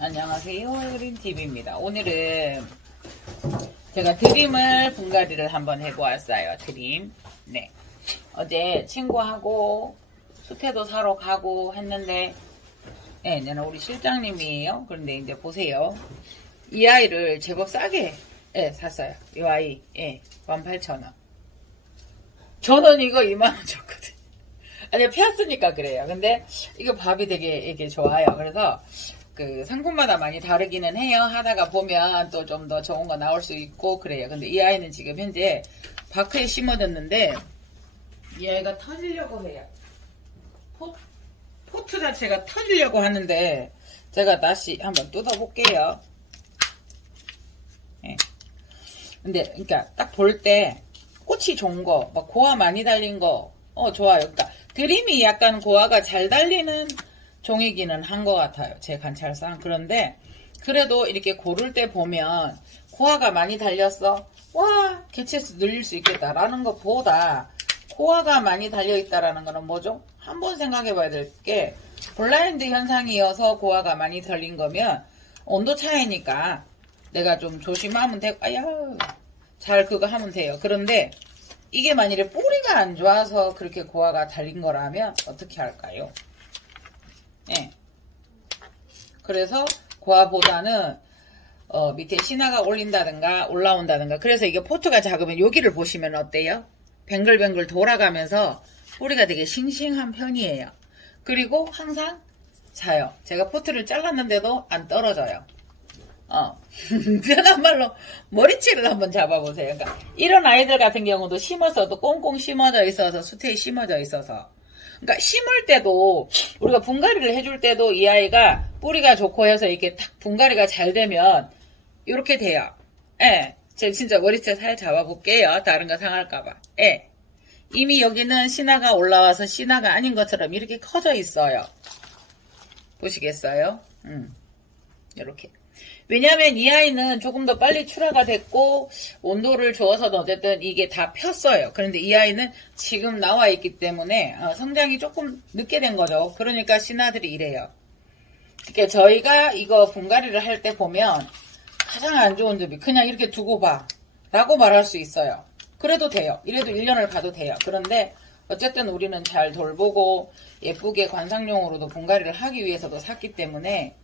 안녕하세요, 그린TV입니다. 오늘은 제가 드림을 분갈이를 한번 해보았어요. 드림. 네. 어제 친구하고 수태도 사러 가고 했는데, 네, 얘는 우리 실장님이에요. 그런데 이제 보세요. 이 아이를 제법 싸게, 샀어요. 이 아이, 18,000원. 저는 이거 2만원 줬거든요. 아니, 폈으니까 그래요. 근데 이거 밥이 되게 이게 좋아요. 그래서 그 상품마다 많이 다르기는 해요. 하다가 보면 또 좀 더 좋은 거 나올 수 있고 그래요. 근데 이 아이는 지금 현재 바크에 심어졌는데 이 아이가 터지려고 해요. 포트 자체가 터지려고 하는데 제가 다시 한번 뜯어볼게요. 예. 근데 그러니까 딱 볼 때 꽃이 좋은 거, 막 고와 많이 달린 거, 좋아요. 그러니까 드림이 약간 고와가 잘 달리는 종이기는 한 것 같아요. 제 관찰상. 그런데 그래도 이렇게 고를 때 보면 고화가 많이 달렸어. 와, 개체수 늘릴 수 있겠다라는 것보다 고화가 많이 달려있다라는 거는 뭐죠? 한번 생각해 봐야 될 게 블라인드 현상이어서 고화가 많이 달린 거면 온도 차이니까 내가 좀 조심하면 되고, 잘 그거 하면 돼요. 그런데 이게 만일에 뿌리가 안 좋아서 그렇게 고화가 달린 거라면 어떻게 할까요? 예. 그래서 고화보다는 밑에 신화가 올라온다든가 그래서 이게 포트가 작으면 여기를 보시면 어때요? 뱅글뱅글 돌아가면서 뿌리가 되게 싱싱한 편이에요. 그리고 항상 자요. 제가 포트를 잘랐는데도 안 떨어져요. 편한 말로 머리채를 한번 잡아보세요. 그러니까 이런 아이들 같은 경우도 심어서도 꽁꽁 심어져 있어서 수태에 심어져 있어서 그러니까 심을 때도 우리가 분갈이를 해줄 때도 이 아이가 뿌리가 좋고 해서 이렇게 탁 분갈이가 잘 되면 이렇게 돼요. 제가 진짜 머리채 살 잡아볼게요. 다른 거 상할까봐. 이미 여기는 신화가 올라와서 신화가 아닌 것처럼 이렇게 커져 있어요. 보시겠어요? 이렇게. 왜냐면 이 아이는 조금 더 빨리 출하가 됐고 온도를 주어서도 어쨌든 이게 다 폈어요. 그런데 이 아이는 지금 나와 있기 때문에 성장이 조금 늦게 된 거죠. 그러니까 신화들이 이래요. 그러니까 저희가 이거 분갈이를 할 때 보면 가장 안 좋은 점이 그냥 이렇게 두고 봐 라고 말할 수 있어요. 그래도 돼요. 이래도 1년을 가도 돼요. 그런데 어쨌든 우리는 잘 돌보고 예쁘게 관상용으로도 분갈이를 하기 위해서도 샀기 때문에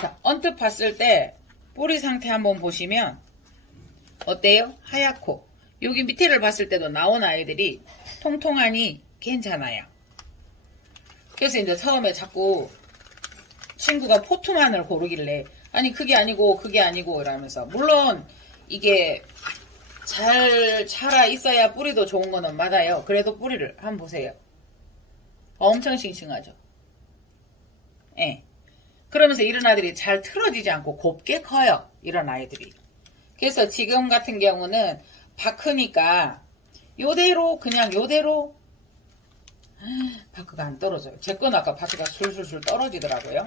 자, 언뜻 봤을 때 뿌리 상태 한번 보시면 어때요? 하얗고 여기 밑에를 봤을 때도 나온 아이들이 통통하니 괜찮아요. 그래서 이제 처음에 자꾸 친구가 포트만을 고르길래 아니 그게 아니고 이러면서 물론 이게 잘 자라 있어야 뿌리도 좋은 거는 맞아요. 그래도 뿌리를 한번 보세요. 엄청 싱싱하죠. 그러면서 이런 아이들이 잘 틀어지지 않고 곱게 커요. 이런 아이들이. 그래서 지금 같은 경우는 바크니까 요대로 그냥 요대로 바크가 안 떨어져요. 제 건 아까 바크가 술술술 떨어지더라고요.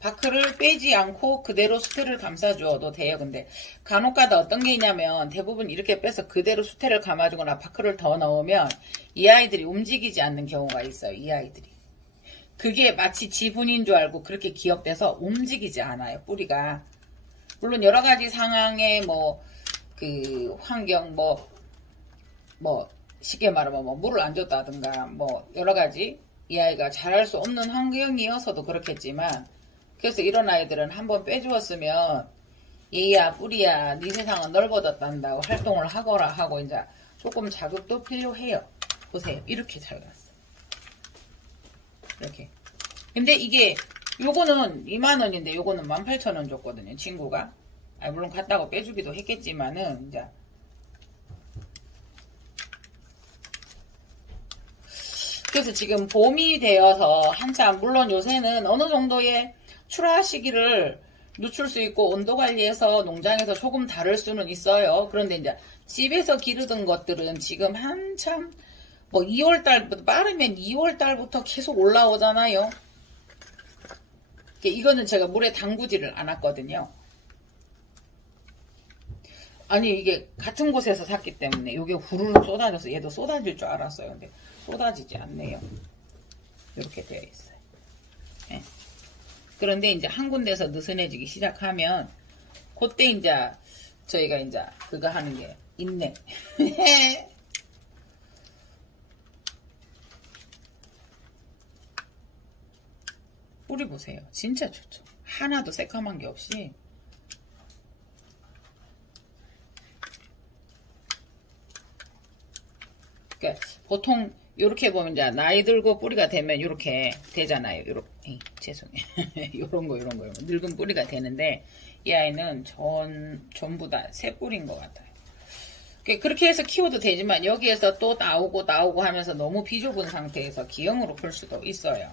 바크를 빼지 않고 그대로 수태를 감싸주어도 돼요. 근데 간혹가다 어떤 게 있냐면 대부분 이렇게 빼서 그대로 수태를 감아주거나 바크를 더 넣으면 이 아이들이 움직이지 않는 경우가 있어요. 이 아이들이. 그게 마치 지분인 줄 알고 그렇게 기억돼서 움직이지 않아요. 뿌리가. 물론 여러 가지 상황에 그 환경 쉽게 말하면 물을 안 줬다든가 여러 가지 이 아이가 자랄 수 없는 환경이어서도 그렇겠지만 그래서 이런 아이들은 한번 빼주었으면 얘야 뿌리야 네 세상은 넓어졌단다고 활동을 하거라 하고 이제 조금 자극도 필요해요. 보세요. 이렇게 잘 갔어. 이렇게. 근데 이게 요거는 2만원인데 요거는 18,000원 줬거든요. 친구가. 물론 갔다고 빼주기도 했겠지만은 이제 그래서 지금 봄이 되어서 한참 물론 요새는 어느 정도의 출하 시기를 늦출 수 있고 온도 관리해서 농장에서 조금 다를 수는 있어요. 그런데 이제 집에서 기르던 것들은 지금 한참 2월달부터 빠르면 2월달부터 계속 올라오잖아요. 이거는 제가 물에 담그지를 않았거든요. 아니 이게 같은 곳에서 샀기 때문에 이게 후루룩 쏟아져서 얘도 쏟아질 줄 알았어요. 근데 쏟아지지 않네요. 이렇게 되어 있어요. 예. 그런데 이제 한 군데서 느슨해지기 시작하면 그때 이제 저희가 이제 그거 하는 게 있네. 뿌리 보세요. 진짜 좋죠. 하나도 새까만 게 없이. 그러니까 보통 이렇게 보면 이제 나이 들고 뿌리가 되면 이렇게 되잖아요. 요렇게 죄송해요. 요런 거 늙은 뿌리가 되는데 이 아이는 전부 다 새 뿌리인 것 같아요. 그렇게 해서 키워도 되지만 여기에서 또 나오고 하면서 너무 비좁은 상태에서 기형으로 풀 수도 있어요.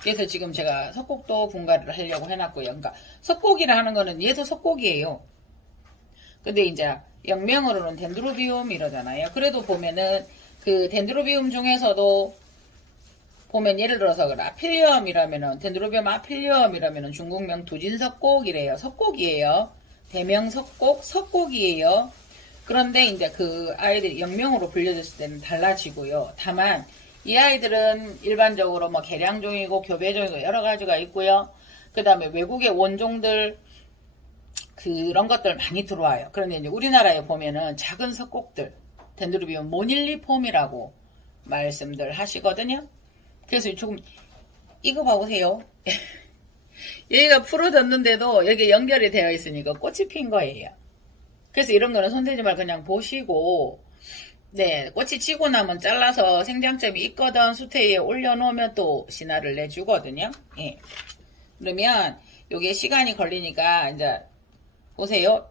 그래서 지금 제가 석곡도 분갈이를 하려고 해놨고요. 그러니까 석곡이라 하는 거는 얘도 석곡이에요. 근데 이제 영명으로는 덴드로비움 이러잖아요. 그래도 보면은 그 덴드로비움 중에서도 보면 예를 들어서 아필리엄이라면은 덴드로비움 아필리엄이라면은 중국명 두진석곡이래요. 석곡이에요. 대명 석곡이에요. 그런데 이제 그 아이들이 영명으로 불려졌을 때는 달라지고요. 다만 이 아이들은 일반적으로 뭐 개량종이고 교배종이고 여러 가지가 있고요. 그 다음에 외국의 원종들 그런 것들 많이 들어와요. 그런데 이제 우리나라에 보면은 작은 석곡들 덴드로비움 모닐리폼이라고 말씀들 하시거든요. 그래서 조금 이거 봐보세요. 여기가 풀어졌는데도 여기 연결이 되어 있으니까 꽃이 핀 거예요. 그래서 이런 거는 손대지 말고 그냥 보시고 네, 꽃이 지고 나면 잘라서 생장점이 있거든 수태에 올려놓으면 또 신화를 내주거든요. 예. 그러면 요게 시간이 걸리니까 이제 보세요.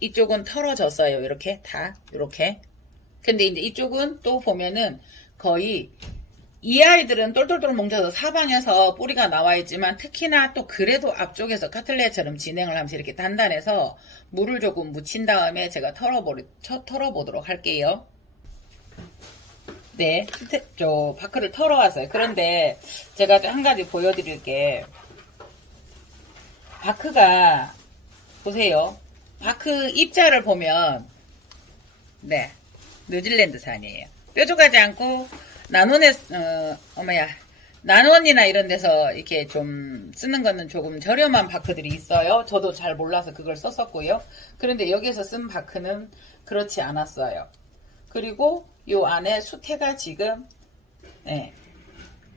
이쪽은 털어졌어요. 이렇게 다 이렇게. 근데 이제 이쪽은 또 보면은 거의 이 아이들은 똘똘똘 뭉쳐서 사방에서 뿌리가 나와 있지만 특히나 또 그래도 앞쪽에서 카틀레처럼 진행을 하면서 이렇게 단단해서 물을 조금 묻힌 다음에 제가 털어보도록 할게요. 네, 저 바크를 털어왔어요. 그런데 제가 한 가지 보여드릴 게 바크가 보세요. 바크 입자를 보면 네, 뉴질랜드산이에요. 뾰족하지 않고 난원이나 이런 데서 이렇게 좀 쓰는 거는 조금 저렴한 바크들이 있어요. 저도 잘 몰라서 그걸 썼었고요. 그런데 여기서 쓴 바크는 그렇지 않았어요. 그리고 요 안에 수태가 지금 네,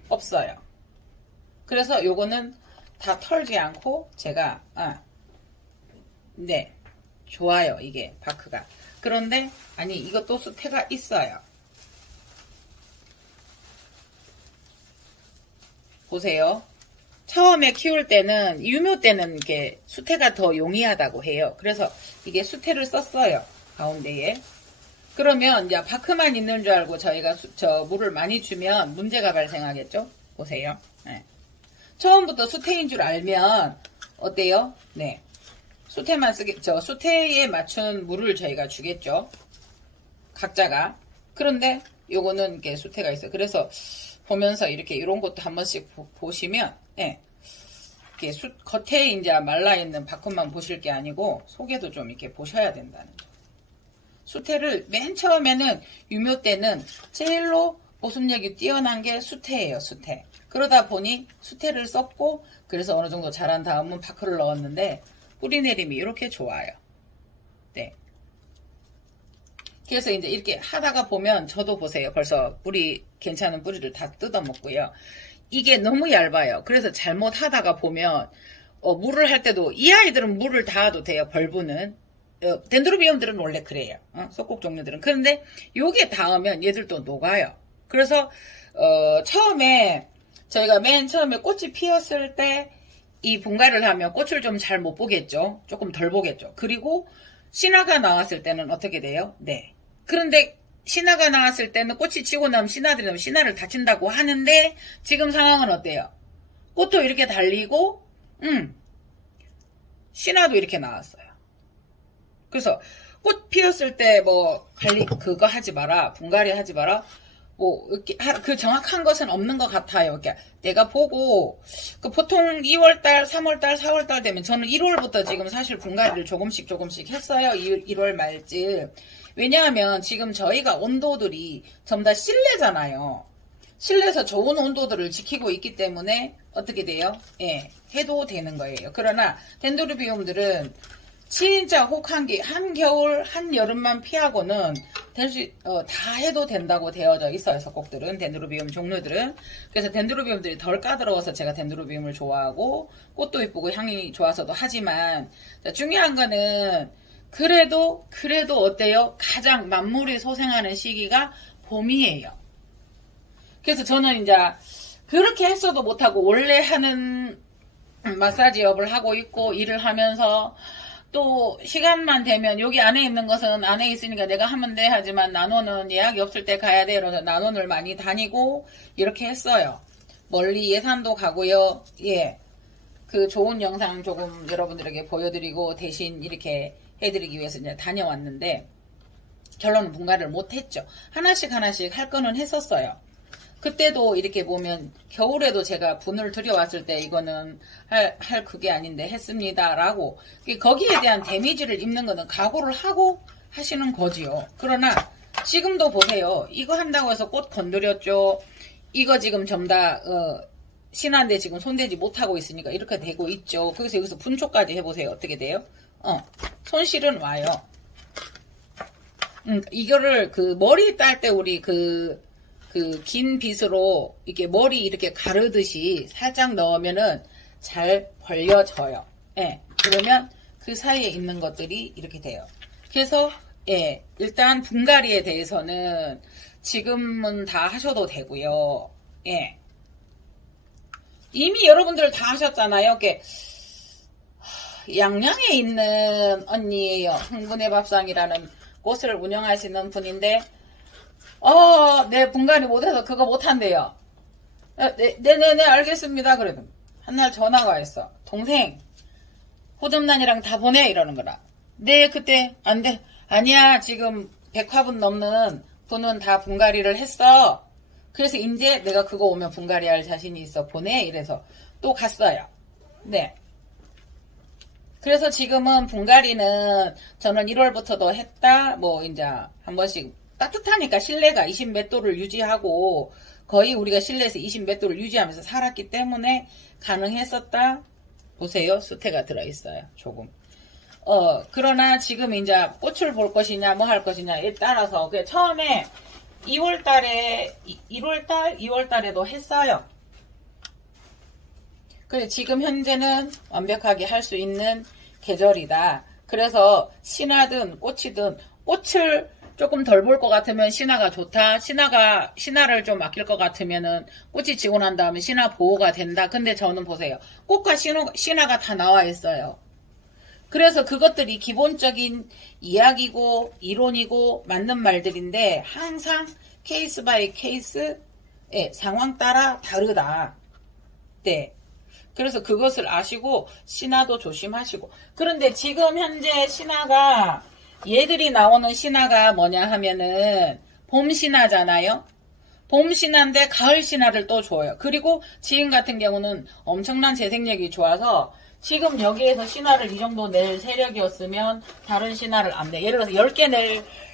없어요. 그래서 요거는 다 털지 않고 제가 네, 좋아요. 이게 바크가. 그런데 아니 이것도 수태가 있어요. 보세요. 처음에 키울 때는 유묘 때는 이게 수태가 더 용이하다고 해요. 그래서 이게 수태를 썼어요. 가운데에. 그러면 이제 바크만 있는 줄 알고 저희가 물을 많이 주면 문제가 발생하겠죠. 보세요. 네. 처음부터 수태인 줄 알면 어때요? 네. 수태만 수태에 맞춘 물을 저희가 주겠죠. 각자가. 그런데 요거는 이렇게 수태가 있어요. 그래서 보면서 이렇게 이런 것도 한 번씩 보시면, 예. 이렇게 겉에 이제 말라있는 바크만 보실 게 아니고, 속에도 좀 이렇게 보셔야 된다는 거. 수태를 맨 처음에는 유묘 때는 제일로 보습력이 뛰어난 게 수태예요, 수태. 그러다 보니 수태를 썼고, 그래서 어느 정도 자란 다음은 바크를 넣었는데, 뿌리 내림이 이렇게 좋아요. 네. 그래서 이제 이렇게 하다가 보면 저도 보세요. 벌써 괜찮은 뿌리를 다 뜯어먹고요. 이게 너무 얇아요. 그래서 잘못 하다가 보면 물을 할 때도 이 아이들은 물을 닿아도 돼요. 벌브는. 덴드로비움들은 원래 그래요. 석곡 종류들은. 그런데 요게 닿으면 얘들도 녹아요. 그래서 처음에 저희가 맨 처음에 꽃이 피었을 때 이 분갈이를 하면 꽃을 좀 잘 못 보겠죠. 조금 덜 보겠죠. 그리고 신화가 나왔을 때는 어떻게 돼요? 네. 그런데 신화가 나왔을 때는 꽃이 지고 나면 신화를 다친다고 하는데 지금 상황은 어때요? 꽃도 이렇게 달리고 신화도 이렇게 나왔어요. 그래서 꽃 피었을 때 뭐 그거 하지 마라. 분갈이 하지 마라. 뭐 이렇게 그 정확한 것은 없는 것 같아요. 이렇게 내가 보고 보통 2월달, 3월달, 4월달 되면 저는 1월부터 지금 사실 분갈이를 조금씩 했어요. 1월 말쯤. 왜냐하면 지금 저희가 온도들이 전부 다 실내잖아요. 실내에서 좋은 온도들을 지키고 있기 때문에 어떻게 돼요? 예, 해도 되는 거예요. 그러나 덴드로비움들은 진짜 혹한기 한겨울 한여름만 피하고는 다 해도 된다고 되어져 있어요. 석곡들은 덴드로비움 종류들은. 그래서 덴드로비움들이 덜 까다로워서 제가 덴드로비움을 좋아하고 꽃도 이쁘고 향이 좋아서도 하지만 중요한 거는 그래도 어때요? 가장 만물이 소생하는 시기가 봄이에요. 그래서 저는 이제 그렇게 했어도 못하고 원래 하는 마사지업을 하고 있고 일을 하면서 또 시간만 되면 여기 안에 있는 것은 안에 있으니까 내가 하면 돼 하지만 나노는 예약이 없을 때 가야 돼 이러면서 나노를 많이 다니고 이렇게 했어요. 멀리 예산도 가고요. 예, 그 좋은 영상 조금 여러분들에게 보여드리고 대신 이렇게 해드리기 위해서 이제 다녀왔는데 결론은 분갈이를 못했죠. 하나씩 할 거는 했었어요. 그때도 이렇게 보면 겨울에도 제가 분을 들여왔을 때 이거는 할 그게 아닌데 했습니다 라고 거기에 대한 데미지를 입는 거는 각오를 하고 하시는 거지요. 그러나 지금도 보세요. 이거 한다고 해서 꽃 건드렸죠. 이거 지금 전부 다 신한데 지금 손대지 못하고 있으니까 이렇게 되고 있죠. 그래서 여기서 분초까지 해보세요. 어떻게 돼요? 손실은 와요. 이거를 그 머리 딸 때 우리 그 긴 빗으로 이렇게 머리 이렇게 가르듯이 살짝 넣으면은 잘 벌려져요. 예. 그러면 그 사이에 있는 것들이 이렇게 돼요. 그래서 예, 일단 분갈이에 대해서는 지금은 다 하셔도 되고요. 예. 이미 여러분들 다 하셨잖아요. 이렇게 양양에 있는 언니예요. 흥분의 밥상이라는 곳을 운영하시는 분인데 내 분갈이 못해서 그거 못한대요. 네네네 알겠습니다. 그래도 한날 전화가 왔어. 동생 호접란이랑 다 보내 이러는 거라. 네 그때 안돼. 아니야 지금 100화분 넘는 분은 다 분갈이를 했어. 그래서 이제 내가 그거 오면 분갈이 할 자신이 있어 보내 이래서 또 갔어요. 네. 그래서 지금은 분갈이는 저는 1월부터도 했다. 뭐 이제 한 번씩 따뜻하니까 실내가 20 몇 도를 유지하고 거의 우리가 실내에서 20 몇 도를 유지하면서 살았기 때문에 가능했었다. 보세요. 수태가 들어있어요. 조금. 그러나 지금 이제 꽃을 볼 것이냐 뭐 할 것이냐에 따라서 처음에 2월달에도 했어요. 그래서 지금 현재는 완벽하게 할 수 있는 계절이다. 그래서 신화든 꽃이든 꽃을 조금 덜 볼 것 같으면 신화가 좋다. 신화를 좀 아낄 것 같으면은 꽃이 지고 난 다음에 신화 보호가 된다. 근데 저는 보세요. 꽃과 신화가 다 나와 있어요. 그래서 그것들이 기본적인 이야기고 이론이고 맞는 말들인데 항상 케이스 바이 케이스 상황 따라 다르다. 네. 그래서 그것을 아시고 신화도 조심하시고. 그런데 지금 현재 신화가 얘들이 나오는 신화가 뭐냐 하면은 봄 신화잖아요. 봄 신화인데 가을 신화를 또 줘요. 그리고 지금 같은 경우는 엄청난 재생력이 좋아서 지금 여기에서 신화를 이 정도 낼 세력이었으면 다른 신화를 안 내. 예를 들어서 10개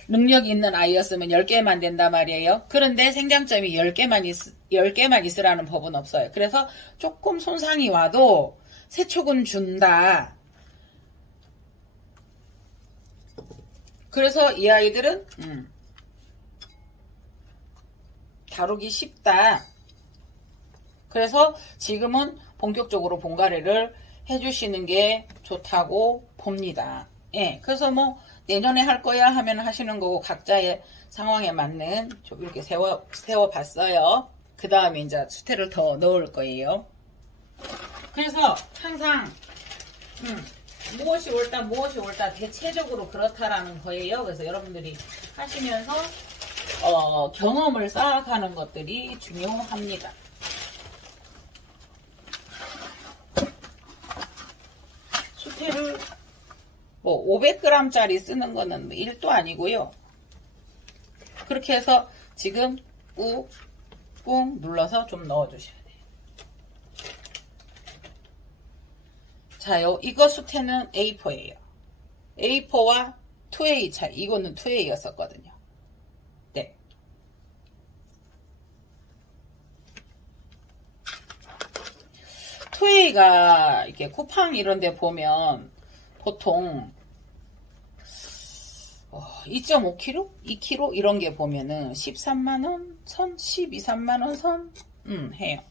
능력이 있는 아이였으면 10개만 된단 말이에요. 그런데 생장점이 10개만 있으라는 법은 없어요. 그래서 조금 손상이 와도 세촉은 준다. 그래서 이 아이들은 다루기 쉽다. 그래서 지금은 본격적으로 본가래를 해주시는 게 좋다고 봅니다. 예, 그래서 뭐 내년에 할 거야 하면 하시는 거고 각자의 상황에 맞는 좀 이렇게 세워봤어요. 그 다음에 이제 수태를 더 넣을 거예요. 그래서 항상 무엇이 옳다 대체적으로 그렇다라는 거예요. 그래서 여러분들이 하시면서 경험을 쌓아가는 것들이 중요합니다. 수태를 뭐 500g짜리 쓰는 거는 1도 아니고요. 그렇게 해서 지금 꾹꾹 눌러서 좀 넣어주셔야 돼요. 자요, 이거 수태는 A4예요. A4와 2A 차이. 이거는 2A였었거든요. 네. 투웨이가 이렇게 쿠팡 이런 데 보면 보통 2.5kg? 2kg? 이런 게 보면은 13만원 선? 12, 3만원 선? 해요.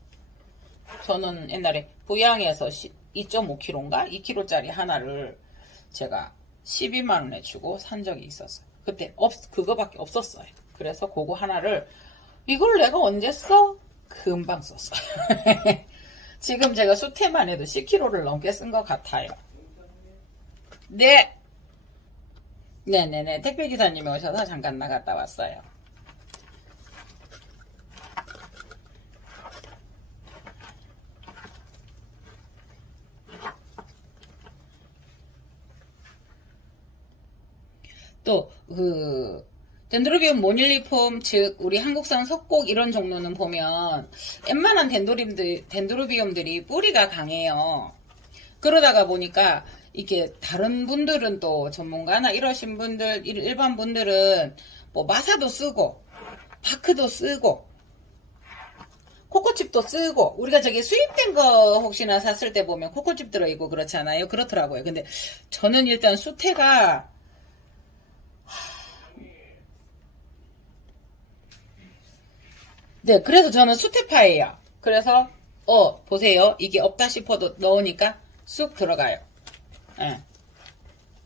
저는 옛날에 부양에서 2.5kg인가? 2kg짜리 하나를 제가 12만원에 주고 산 적이 있었어요. 그때 그거밖에 없었어요. 그래서 그거 하나를 이걸 내가 언제 써? 금방 썼어요. 지금 제가 수태만 해도 10kg를 넘게 쓴 것 같아요. 네. 네네네. 택배기사님이 오셔서 잠깐 나갔다 왔어요. 또, 덴드로비움 모닐리폼, 즉, 우리 한국산 석곡 이런 종류는 보면, 웬만한 덴드로비움들이 뿌리가 강해요. 그러다가 보니까, 이게 다른 분들은 또 전문가나 이러신 분들, 일반 분들은 뭐 마사도 쓰고, 바크도 쓰고, 코코칩도 쓰고, 우리가 저기 수입된 거 혹시나 샀을 때 보면 코코칩 들어있고 그렇잖아요. 그렇더라고요. 근데 저는 일단 수태가, 네, 그래서 저는 수태파예요. 그래서, 보세요. 이게 없다 싶어도 넣으니까 쑥 들어가요. 예.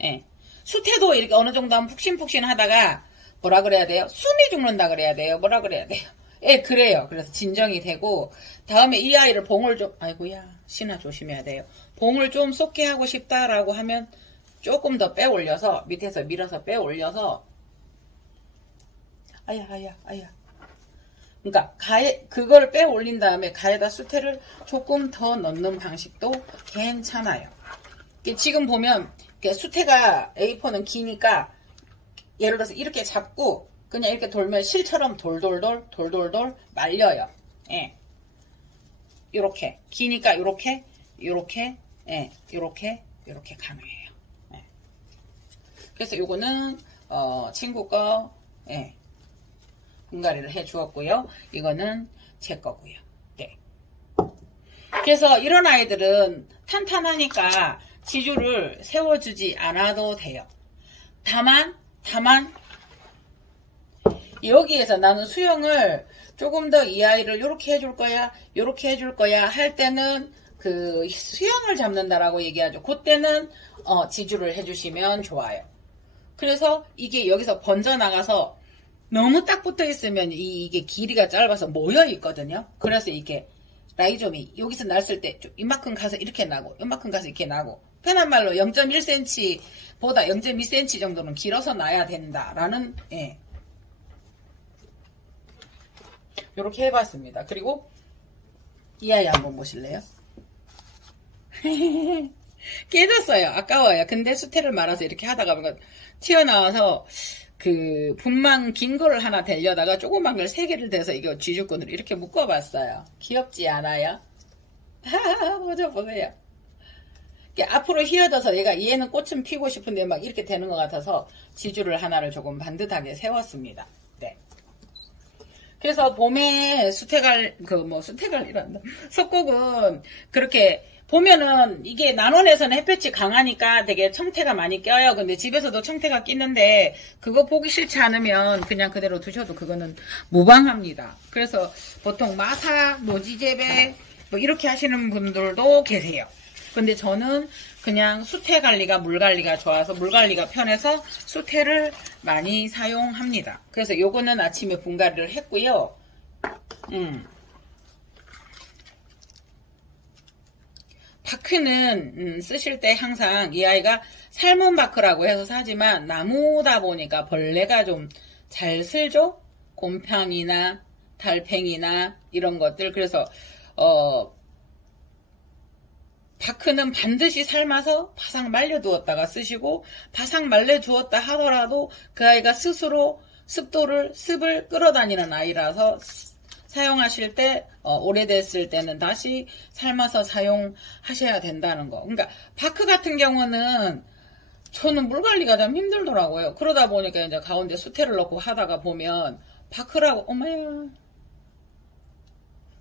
예. 수태도 이렇게 어느 정도 하면 푹신푹신 하다가, 뭐라 그래야 돼요? 숨이 죽는다 그래야 돼요? 뭐라 그래야 돼요? 예, 그래요. 그래서 진정이 되고, 다음에 이 아이를 봉을 좀, 아이고야, 신아 조심해야 돼요. 봉을 좀 쏟게 하고 싶다라고 하면, 조금 더 빼 올려서, 밑에서 밀어서 빼 올려서, 아야. 그러니까 그걸 빼 올린 다음에 가에다 수태를 조금 더 넣는 방식도 괜찮아요. 지금 보면 수태가 A4는 기니까 예를 들어서 이렇게 잡고 그냥 이렇게 돌면 실처럼 돌돌돌 말려요. 예. 요렇게 기니까 요렇게 예, 요렇게 가능해요. 예. 그래서 요거는 친구 거 예. 분갈이를 해 주었고요. 이거는 제 거고요. 네. 그래서 이런 아이들은 탄탄하니까 지주를 세워주지 않아도 돼요. 다만 여기에서 나는 수영을 조금 더 이 아이를 요렇게 해줄 거야, 요렇게 해줄 거야 할 때는 그 수영을 잡는다라고 얘기하죠. 그때는 지주를 해주시면 좋아요. 그래서 이게 여기서 번져나가서 너무 딱 붙어 있으면 이게 길이가 짧아서 모여 있거든요. 그래서 이게 라이좀이 여기서 났을 때 좀 이만큼 가서 이렇게 나고 이만큼 가서 이렇게 나고 편한 말로 0.1cm 보다 0.2cm 정도는 길어서 나야 된다라는 예. 요렇게 해봤습니다. 그리고 이 아이 한번 보실래요? 깨졌어요. 아까워요. 근데 수태를 말아서 이렇게 하다가 뭔가 튀어나와서 그 분망 긴 거를 하나 대려다가 조그만 걸 3개를 대서 이거 쥐주꾼으로 이렇게 묶어봤어요. 귀엽지 않아요? 보세요. 앞으로 휘어져서 얘는 꽃은 피고 싶은데 막 이렇게 되는 것 같아서 지주를 하나를 조금 반듯하게 세웠습니다. 네. 그래서 봄에 수태갈이란다. 석곡은 그렇게 보면은 이게 난원에서는 햇볕이 강하니까 되게 청태가 많이 껴요. 근데 집에서도 청태가 끼는데 그거 보기 싫지 않으면 그냥 그대로 두셔도 그거는 무방합니다. 그래서 보통 마사, 노지재배 뭐 이렇게 하시는 분들도 계세요. 근데 저는 그냥 수태 관리가 물 관리가 좋아서 물 관리가 편해서 수태를 많이 사용합니다. 그래서 요거는 아침에 분갈이를 했고요. 바크는 쓰실 때 항상 이 아이가 삶은 바크라고 해서 사지만 나무다 보니까 벌레가 좀 잘 슬죠? 곰팡이나 달팽이나 이런 것들. 그래서 바크는 반드시 삶아서 바싹 말려두었다가 쓰시고 바싹 말려두었다 하더라도 그 아이가 스스로 습을 끌어다니는 아이라서 사용하실 때 오래됐을 때는 다시 삶아서 사용하셔야 된다는 거. 그러니까 바크 같은 경우는 저는 물 관리가 좀 힘들더라고요. 그러다 보니까 이제 가운데 수태를 넣고 하다가 보면 바크라고 어머야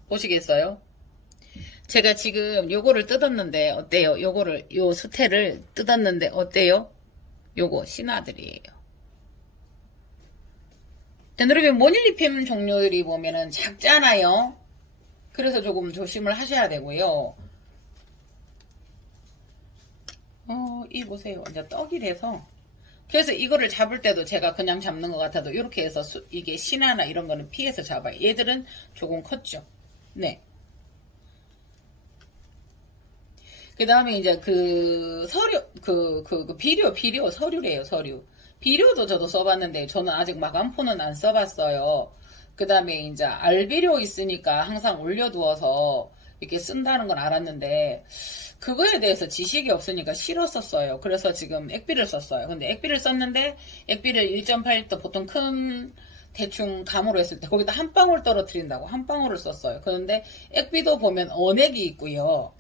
보시겠어요? 제가 지금 요거를 뜯었는데 어때요? 요 수태를 뜯었는데 어때요? 요거 신화들이에요. 데누리빔 모닐리핌 종류들이 보면은 작잖아요. 그래서 조금 조심을 하셔야 되고요. 이 보세요. 이제 떡이라서. 그래서 이거를 잡을 때도 제가 그냥 잡는 것 같아도 이렇게 해서 이게 신화나 이런 거는 피해서 잡아요. 얘들은 조금 컸죠. 네. 그 다음에 이제 비료, 서류래요, 서류. 비료도 저도 써봤는데 저는 아직 마감포는 안 써봤어요. 그 다음에 이제 알비료 있으니까 항상 올려두어서 이렇게 쓴다는 건 알았는데 그거에 대해서 지식이 없으니까 싫었었어요. 그래서 지금 액비를 썼어요. 근데 액비를 썼는데 액비를 1.8리터 보통 큰 대충 감으로 했을 때 거기다 한 방울 떨어뜨린다고 한 방울을 썼어요. 그런데 액비도 보면 원액이 있고요.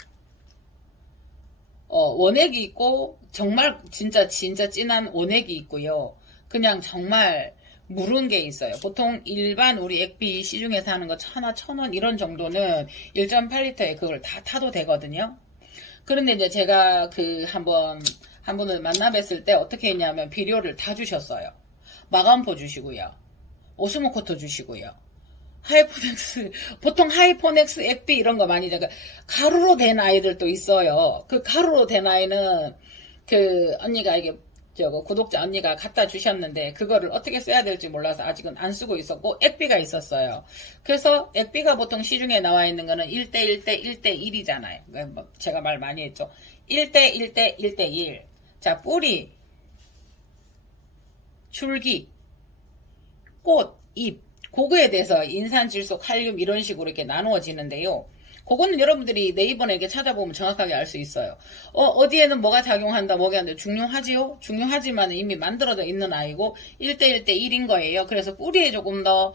원액이 있고 정말 진짜 진한 원액이 있고요. 그냥 정말 무른 게 있어요. 보통 일반 우리 액비 시중에서 하는 거 1,000원, 1,000원 이런 정도는 1.8리터에 그걸 다 타도 되거든요. 그런데 이제 제가 한 분을 만나 뵀을 때 어떻게 했냐면 비료를 다 주셨어요. 마감포 주시고요. 오스모코토 주시고요. 하이포넥스, 보통 하이포넥스, 액비 이런 거 많이 가루로 된 아이들도 있어요. 그 가루로 된 아이는 언니가 이게 구독자 언니가 갖다 주셨는데 그거를 어떻게 써야 될지 몰라서 아직은 안 쓰고 있었고 액비가 있었어요. 그래서 액비가 보통 시중에 나와 있는 거는 1대1대 1대1이잖아요. 제가 말 많이 했죠. 1대1대 1대1. 자, 뿌리, 줄기, 꽃, 잎. 그거에 대해서 인산, 질소, 칼륨 이런 식으로 이렇게 나누어지는데요. 그거는 여러분들이 네이버에 이렇게 찾아보면 정확하게 알 수 있어요. 어디에는 뭐가 작용한다, 뭐가 한다. 중요하지요? 중요하지만 이미 만들어져 있는 아이고 1대1대 1인 거예요. 그래서 뿌리에 조금 더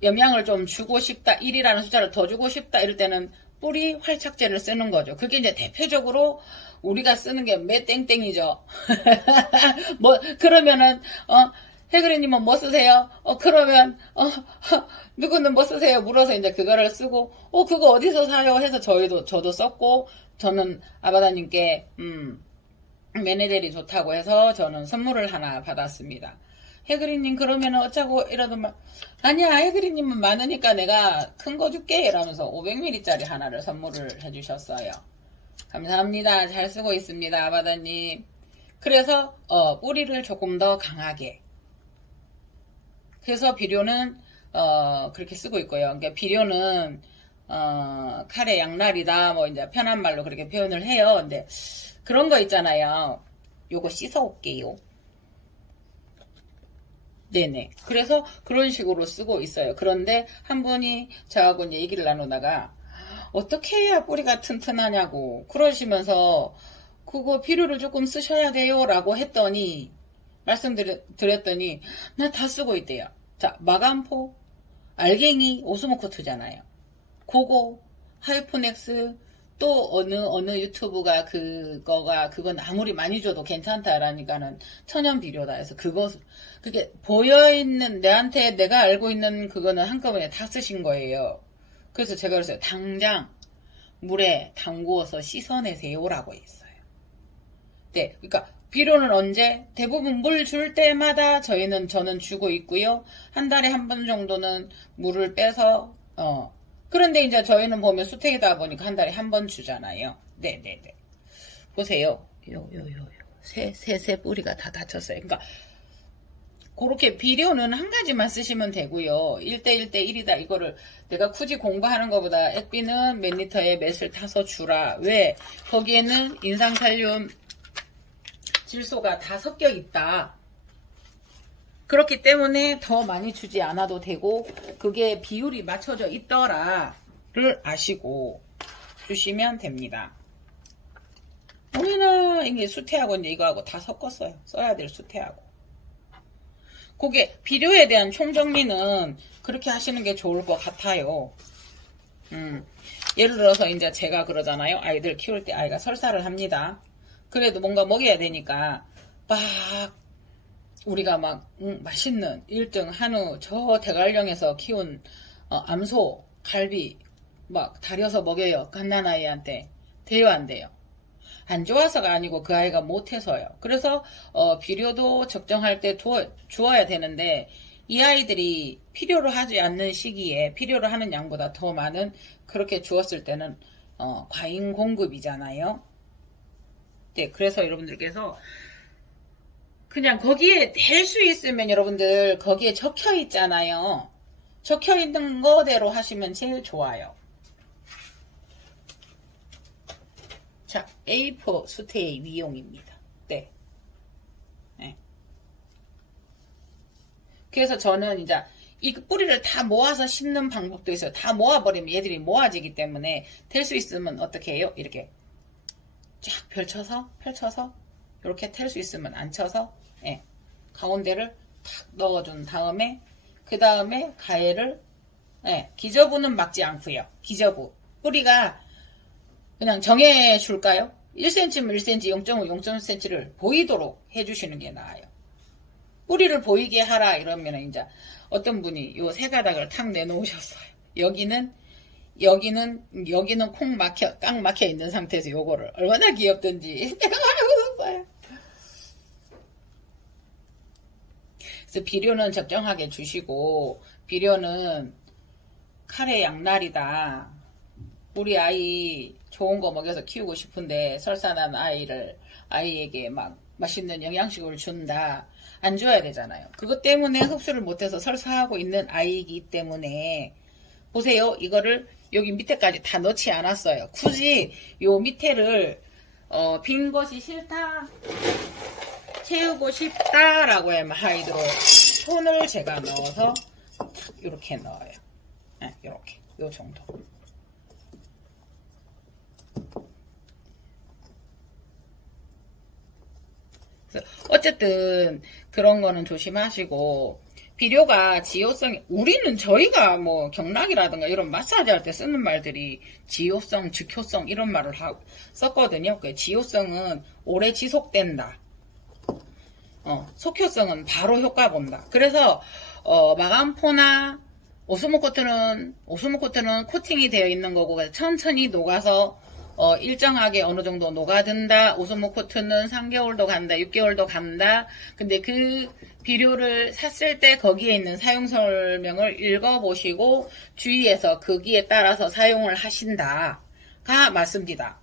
영양을 좀 주고 싶다, 1이라는 숫자를 더 주고 싶다 이럴 때는 뿌리 활착제를 쓰는 거죠. 그게 이제 대표적으로 우리가 쓰는 게 매땡땡이죠. 그러면은 해그리님은 뭐 쓰세요? 그러면 누구는 뭐 쓰세요? 물어서 이제 그거를 쓰고 그거 어디서 사요? 해서 저도 썼고 저는 아바다님께 메네델이 좋다고 해서 저는 선물을 하나 받았습니다. 해그리님 그러면 어쩌고 이러더만 아니야 해그리님은 많으니까 내가 큰 거 줄게 이러면서 500ml짜리 하나를 선물을 해주셨어요. 감사합니다. 잘 쓰고 있습니다. 아바다님. 그래서 뿌리를 조금 더 강하게 그래서 비료는 그렇게 쓰고 있고요. 그러니까 비료는 칼의 양날이다 뭐 이제 편한 말로 그렇게 표현을 해요. 근데 그런 거 있잖아요. 요거 씻어 올게요. 네네. 그래서 그런 식으로 쓰고 있어요. 그런데 한 분이 저하고 이제 얘기를 나누다가 어떻게 해야 뿌리가 튼튼하냐고 그러시면서 그거 비료를 조금 쓰셔야 돼요 라고 했더니 말씀드렸더니 나 다 쓰고 있대요. 자, 마감포, 알갱이, 오스모코트잖아요. 그거, 하이포넥스, 또 어느 유튜브가 그건 아무리 많이 줘도 괜찮다라니까는 천연 비료다 해서 그게 보여있는, 내가 알고 있는 그거는 한꺼번에 다 쓰신 거예요. 그래서 제가 그랬어요. 당장 물에 담구어서 씻어내세요라고 했어요. 네, 그러니까 비료는 언제? 대부분 물 줄 때마다 저는 주고 있고요. 한 달에 한 번 정도는 물을 빼서 그런데 이제 저희는 보면 수택이다 보니까 한 달에 한 번 주잖아요. 네네네. 보세요. 새 뿌리가 다 다쳤어요. 그러니까 그렇게 비료는 한 가지만 쓰시면 되고요. 1대1대 1이다. 이거를 내가 굳이 공부하는 것보다 액비는 몇 리터에 몇을 타서 주라. 왜? 거기에는 인산칼륨 질소가 다 섞여 있다. 그렇기 때문에 더 많이 주지 않아도 되고 그게 비율이 맞춰져 있더라를 아시고 주시면 됩니다. 우리는 이게 수태하고 이제 이거하고 다 섞었어요. 써야 될 수태하고. 그게 비료에 대한 총정리는 그렇게 하시는 게 좋을 것 같아요. 예를 들어서 이제 제가 그러잖아요. 아이들 키울 때 아이가 설사를 합니다. 그래도 뭔가 먹여야 되니까 막 우리가 막 맛있는 1등 한우 저 대관령에서 키운 암소 갈비 막 다려서 먹여요. 갓난아이한테. 돼요, 안 돼요? 안 좋아서가 아니고 그 아이가 못해서요. 그래서 비료도 적정할 때 주어야 되는데 이 아이들이 필요로 하지 않는 시기에 필요로 하는 양보다 더 많은 그렇게 주었을 때는 과잉 공급이잖아요. 네, 그래서 여러분들께서 그냥 거기에 될 수 있으면 여러분들 거기에 적혀 있잖아요. 적혀 있는 거대로 하시면 제일 좋아요. 자, A4 수태의 위용입니다. 네. 네. 그래서 저는 이제 이 뿌리를 다 모아서 심는 방법도 있어요. 다 모아버리면 얘들이 모아지기 때문에 될 수 있으면 어떻게 해요? 이렇게 쫙 펼쳐서 이렇게 텔 수 있으면 앉혀서 예, 가운데를 탁 넣어준 다음에 그 다음에 가해를 예, 기저부는 막지 않고요. 기저부 뿌리가 그냥 정해줄까요? 1cm면 1cm, 0.5, 0.5cm를 보이도록 해주시는 게 나아요. 뿌리를 보이게 하라 이러면 이제 어떤 분이 요 세 가닥을 탁 내놓으셨어요. 여기는 꽉 막혀 있는 상태에서 요거를 얼마나 귀엽던지 내가 말해봤어요. 그래서 비료는 적정하게 주시고 비료는 카레 양날이다. 우리 아이 좋은 거 먹여서 키우고 싶은데 설사난 아이에게 막 맛있는 영양식을 준다. 안 줘야 되잖아요. 그것 때문에 흡수를 못해서 설사하고 있는 아이이기 때문에 보세요. 이거를 여기 밑에까지 다 넣지 않았어요. 굳이 요 밑에를 빈 것이 싫다, 채우고 싶다라고 하면 하이드로 손을 제가 넣어서 이렇게 넣어요. 네, 이렇게 요 정도. 그래서 어쨌든 그런 거는 조심하시고 비료가 지효성이 저희가 뭐 경락이라든가 이런 마사지 할 때 쓰는 말들이 지효성, 즉효성 이런 말을 썼거든요. 그 지효성은 오래 지속된다. 속효성은 바로 효과 본다. 그래서 마감포나 오스모코트는 코팅이 되어 있는 거고 천천히 녹아서 일정하게 어느 정도 녹아든다. 오스모코트는 3개월도 간다. 6개월도 간다. 근데 그 비료를 샀을 때 거기에 있는 사용 설명을 읽어보시고 주의해서 거기에 따라서 사용을 하신다가 맞습니다.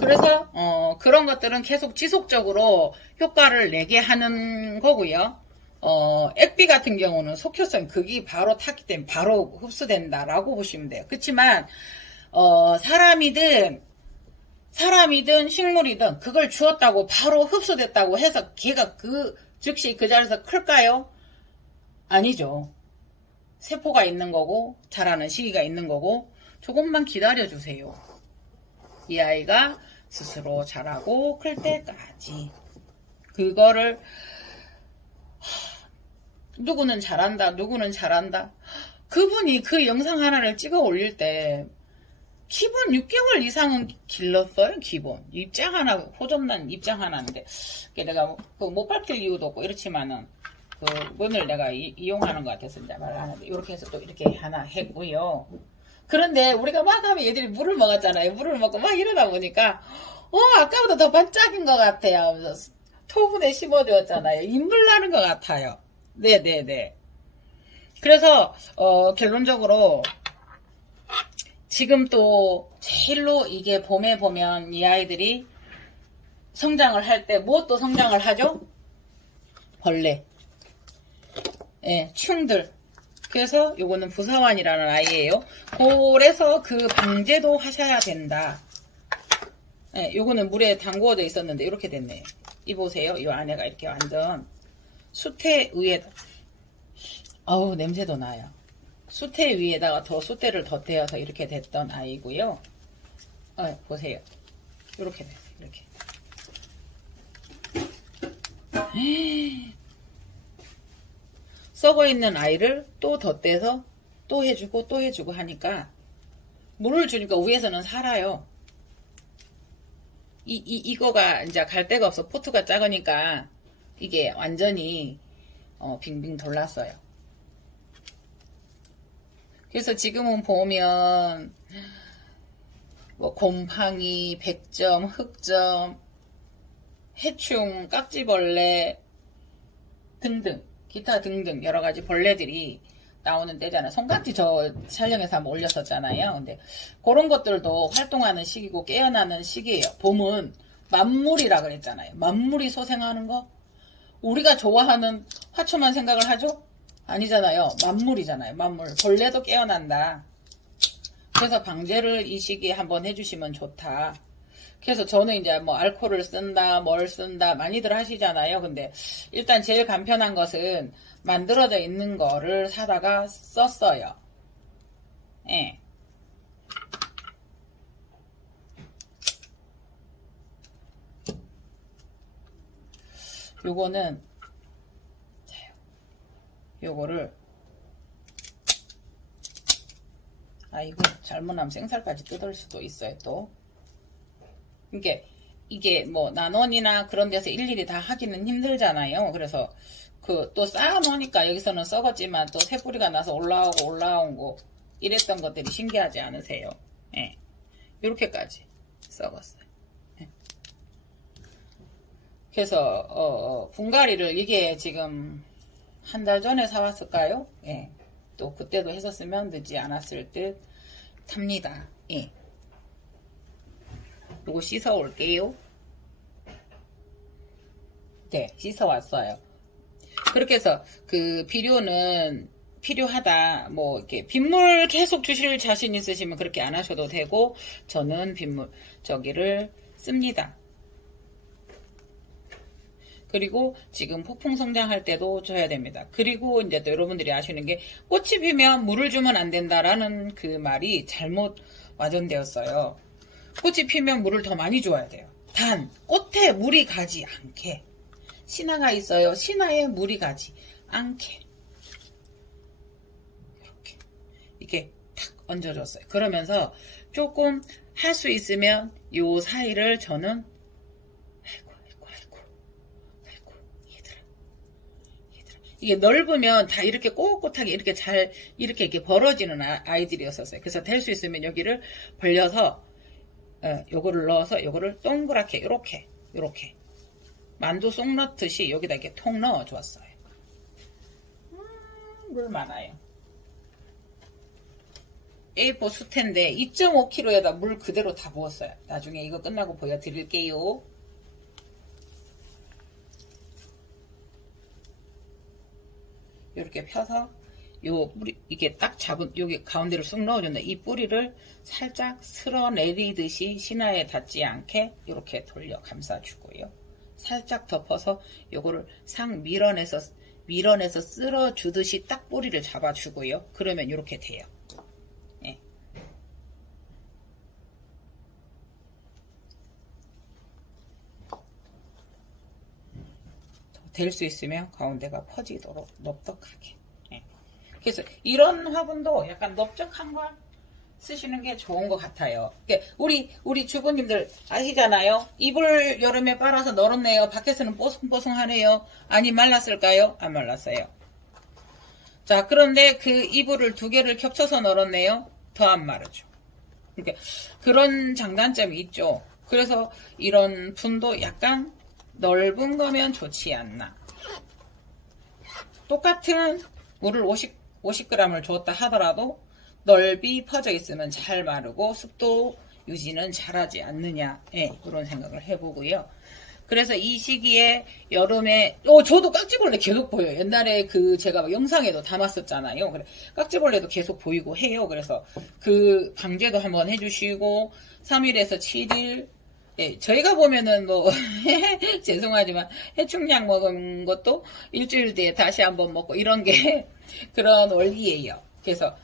그래서 그런 것들은 계속 지속적으로 효과를 내게 하는 거고요. 액비 같은 경우는 속효성 극이 바로 탔기 때문에 바로 흡수된다라고 보시면 돼요. 그렇지만 사람이든 식물이든 그걸 주었다고 바로 흡수됐다고 해서 걔가 즉시 그 자리에서 클까요? 아니죠. 세포가 있는 거고 자라는 시기가 있는 거고 조금만 기다려주세요. 이 아이가 스스로 자라고 클 때까지 그거를 누구는 잘한다 그분이 그 영상 하나를 찍어 올릴 때 기본 6개월 이상은 길렀어요. 기본 입장 하나 호접난 입장 하나인데 내가 못 밝힐 이유도 없고 이렇지만은 그 문을 내가 이용하는 것 같아서 이제 말을 하는데 이렇게 해서 또 이렇게 하나 했고요. 그런데 우리가 막 하면 얘들이 물을 먹었잖아요. 물을 먹고 막 이러다 보니까 아까보다 더 반짝인 것 같아요. 토분에 심어주었잖아요. 인물 나는 것 같아요. 네네네. 그래서 결론적으로 지금 또 제일로 이게 봄에 보면 이 아이들이 성장을 할 때 무엇도 성장을 하죠? 벌레. 예, 충들. 그래서 요거는 부사환이라는 아이예요. 그래서 그 방제도 하셔야 된다. 예, 요거는 물에 담궈져 있었는데 이렇게 됐네요. 이 보세요. 이 안에가 이렇게 완전 수태 위에 아우 냄새도 나요. 수태 위에다가 더 수태를 덧대어서 이렇게 됐던 아이고요. 보세요. 이렇게 됐어요. 이렇게. 썩어 있는 아이를 또 덧대서 또 해주고 하니까 물을 주니까 위에서는 살아요. 이거가 이제 갈 데가 없어. 포트가 작으니까 이게 완전히 빙빙 돌랐어요. 그래서 지금은 보면 뭐 곰팡이, 백점, 흑점, 해충, 깍지벌레 등등 기타 등등 여러가지 벌레들이 나오는 때잖아요. 손깍지 저 촬영해서 한번 올렸었잖아요. 근데 그런 것들도 활동하는 시기고 깨어나는 시기예요. 봄은 만물이라 그랬잖아요. 만물이 소생하는 거. 우리가 좋아하는 화초만 생각을 하죠? 아니잖아요. 만물이잖아요. 만물. 벌레도 깨어난다. 그래서 방제를 이 시기에 한번 해주시면 좋다. 그래서 저는 이제 뭐 알코올을 쓴다, 뭘 쓴다 많이들 하시잖아요. 근데 일단 제일 간편한 것은 만들어져 있는 거를 사다가 썼어요. 예. 요거는 요거를 이거 잘못하면 생살까지 뜯을 수도 있어요. 또 이게 뭐 난원이나 그런 데서 일일이 다 하기는 힘들잖아요. 그래서 그 또 쌓아 놓으니까 여기서는 썩었지만 또 새뿌리가 나서 올라온 거 이랬던 것들이 신기하지 않으세요? 예. 이렇게까지 썩었어요. 예. 그래서 분갈이를 이게 지금 한 달 전에 사왔을까요? 예. 또 그때도 했었으면 늦지 않았을 듯 합니다. 예. 요거 씻어 올게요. 네, 씻어 왔어요. 그렇게 해서 그 비료는 필요하다. 뭐 이렇게 빗물 계속 주실 자신 있으시면 그렇게 안 하셔도 되고 저는 빗물 저기를 씁니다. 그리고 지금 폭풍 성장할 때도 줘야 됩니다. 그리고 이제 또 여러분들이 아시는 게 꽃이 피면 물을 주면 안 된다라는 그 말이 잘못 와전되었어요. 꽃이 피면 물을 더 많이 줘야 돼요. 단 꽃에 물이 가지 않게. 신화가 있어요. 신화에 물이 가지 않게. 이렇게 탁 얹어줬어요. 그러면서 조금 할 수 있으면 요 사이를 저는 아이고 얘들아 이게 넓으면 다 이렇게 꼿꼿하게 이렇게 잘 이렇게 벌어지는 아이들이었었어요. 그래서 될 수 있으면 여기를 벌려서 요거를 넣어서 요거를 동그랗게 요렇게 만두 쏙 넣듯이 여기다 이렇게 통 넣어 주었어요. 물 많아요. A4 수태인데 2.5kg에다 물 그대로 다 부었어요. 나중에 이거 끝나고 보여드릴게요. 이렇게 펴서 요 뿌리 이게 딱 잡은 여기 가운데를 쑥 넣어준다. 이 뿌리를 살짝 쓸어내리듯이 신화에 닿지 않게 이렇게 돌려 감싸주고요. 살짝 덮어서 요거를 상 밀어내서 쓸어주듯이 딱 뿌리를 잡아주고요. 그러면 이렇게 돼요. 예. 될 수 있으면 가운데가 퍼지도록 넓적하게. 예. 그래서 이런 화분도 약간 넓적한 걸 쓰시는 게 좋은 것 같아요. 우리 주부님들 아시잖아요. 이불 여름에 빨아서 널었네요. 밖에서는 뽀송뽀송하네요. 아니 말랐을까요? 안 말랐어요. 자, 그런데 그 이불을 2개를 겹쳐서 널었네요. 더 안 마르죠. 그러니까 그런 장단점이 있죠. 그래서 이런 분도 약간 넓은 거면 좋지 않나. 똑같은 물을 50g을 줬다 하더라도 넓이 퍼져 있으면 잘 마르고 습도 유지는 잘하지 않느냐. 예, 그런 생각을 해보고요. 그래서 이 시기에 여름에 저도 깍지벌레 계속 보여요. 옛날에 그 제가 영상에도 담았었잖아요. 그래 깍지벌레도 계속 보이고 해요. 그래서 그 방제도 한번 해주시고 3일에서 7일 예, 저희가 보면은 뭐 죄송하지만 해충약 먹은 것도 일주일 뒤에 다시 한번 먹고 이런 게 그런 원리예요. 그래서